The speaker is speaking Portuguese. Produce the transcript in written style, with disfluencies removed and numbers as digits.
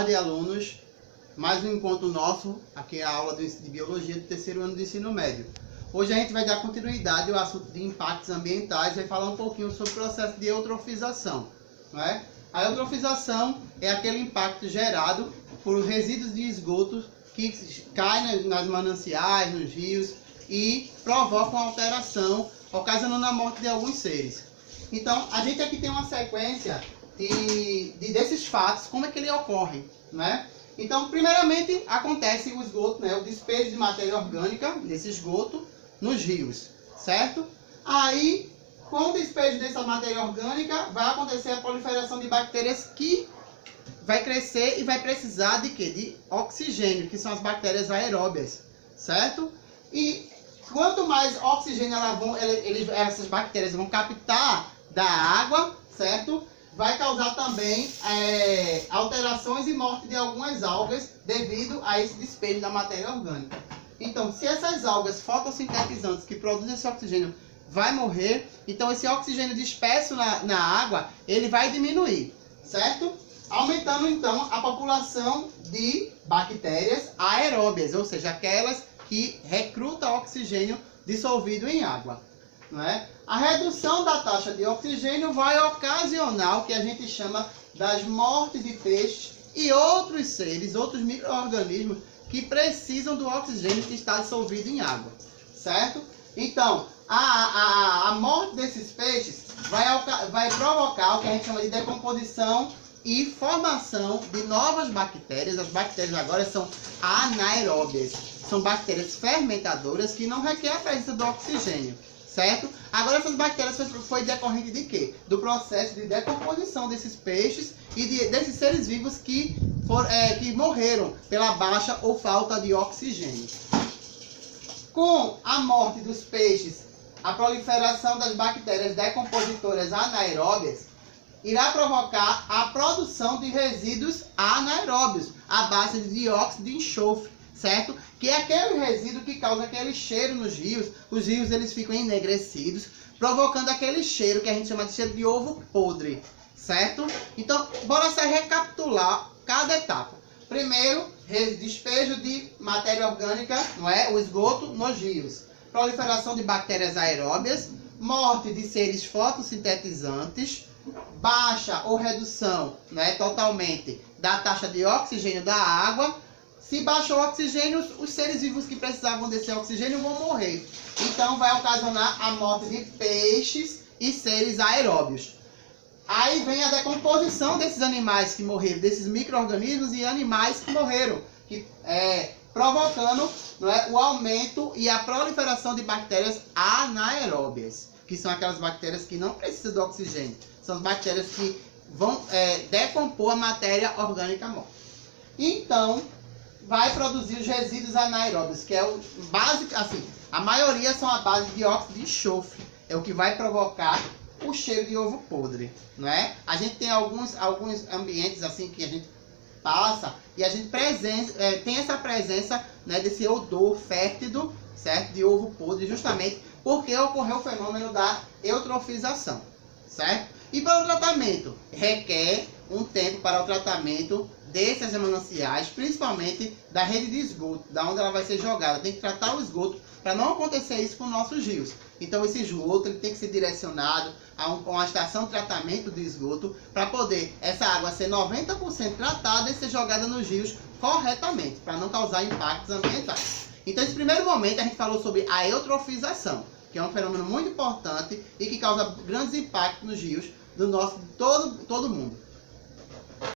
tarde, alunos. Mais um encontro nosso, aqui é a aula de Biologia do terceiro ano do ensino médio. Hoje a gente vai dar continuidade ao assunto de impactos ambientais e vai falar um pouquinho sobre o processo de eutrofização. Não é? A eutrofização é aquele impacto gerado por resíduos de esgoto que caem nas mananciais, nos rios e provocam alteração, ocasionando a morte de alguns seres. Então, a gente aqui tem uma sequência desses fatos, como é que ele ocorre, né? Então, primeiramente, acontece o esgoto, né? O despejo de matéria orgânica desse esgoto nos rios, certo? Aí, com o despejo dessa matéria orgânica, vai acontecer a proliferação de bactérias que vai crescer e vai precisar de quê? De oxigênio, que são as bactérias aeróbias, certo? E quanto mais oxigênio essas bactérias vão captar da água, certo? Vai causar também alterações e morte de algumas algas devido a esse despejo da matéria orgânica. Então, se essas algas fotossintetizantes que produzem esse oxigênio vai morrer, então esse oxigênio disperso na água, ele vai diminuir, certo? Aumentando, então, a população de bactérias aeróbias, ou seja, aquelas que recrutam oxigênio dissolvido em água. Não é? A redução da taxa de oxigênio vai ocasionar o que a gente chama das mortes de peixes e outros seres, outros micro-organismos que precisam do oxigênio que está dissolvido em água, certo? Então, a morte desses peixes vai provocar o que a gente chama de decomposição e formação de novas bactérias. As bactérias agora são anaeróbias, são bactérias fermentadoras que não requerem a presença do oxigênio. Certo? Agora essas bactérias foi decorrente de quê? Do processo de decomposição desses peixes e desses seres vivos que morreram pela baixa ou falta de oxigênio. Com a morte dos peixes, a proliferação das bactérias decompositoras anaeróbias irá provocar a produção de resíduos anaeróbios à base de dióxido de enxofre, certo? Que é aquele resíduo que causa aquele cheiro nos rios. Os rios eles ficam enegrecidos, provocando aquele cheiro que a gente chama de cheiro de ovo podre, certo? Então, bora só recapitular cada etapa. Primeiro, despejo de matéria orgânica, não é? O esgoto nos rios. Proliferação de bactérias aeróbias, morte de seres fotossintetizantes, baixa ou redução, né, totalmente da taxa de oxigênio da água. Se baixou o oxigênio, os seres vivos que precisavam desse oxigênio vão morrer. Então vai ocasionar a morte de peixes e seres aeróbios. Aí vem a decomposição desses animais que morreram, desses micro-organismos e animais que morreram, provocando, não é, o aumento e a proliferação de bactérias anaeróbias, que são aquelas bactérias que não precisam do oxigênio. São as bactérias que vão decompor a matéria orgânica morta. Então, vai produzir os resíduos anaeróbios, que é o básico, assim, a maioria são a base de dióxido de enxofre, é o que vai provocar o cheiro de ovo podre, não é? A gente tem alguns ambientes assim que a gente passa e a gente tem essa presença, né, desse odor fétido, certo? De ovo podre, justamente porque ocorreu o fenômeno da eutrofização, certo? E para o tratamento, requer um tempo para o tratamento desses mananciais, principalmente da rede de esgoto, da onde ela vai ser jogada. Tem que tratar o esgoto para não acontecer isso com nossos rios. Então esse esgoto ele tem que ser direcionado a uma estação de tratamento de esgoto para poder essa água ser 90% tratada e ser jogada nos rios corretamente, para não causar impactos ambientais. Então nesse primeiro momento a gente falou sobre a eutrofização, que é um fenômeno muito importante e que causa grandes impactos nos rios de todo mundo.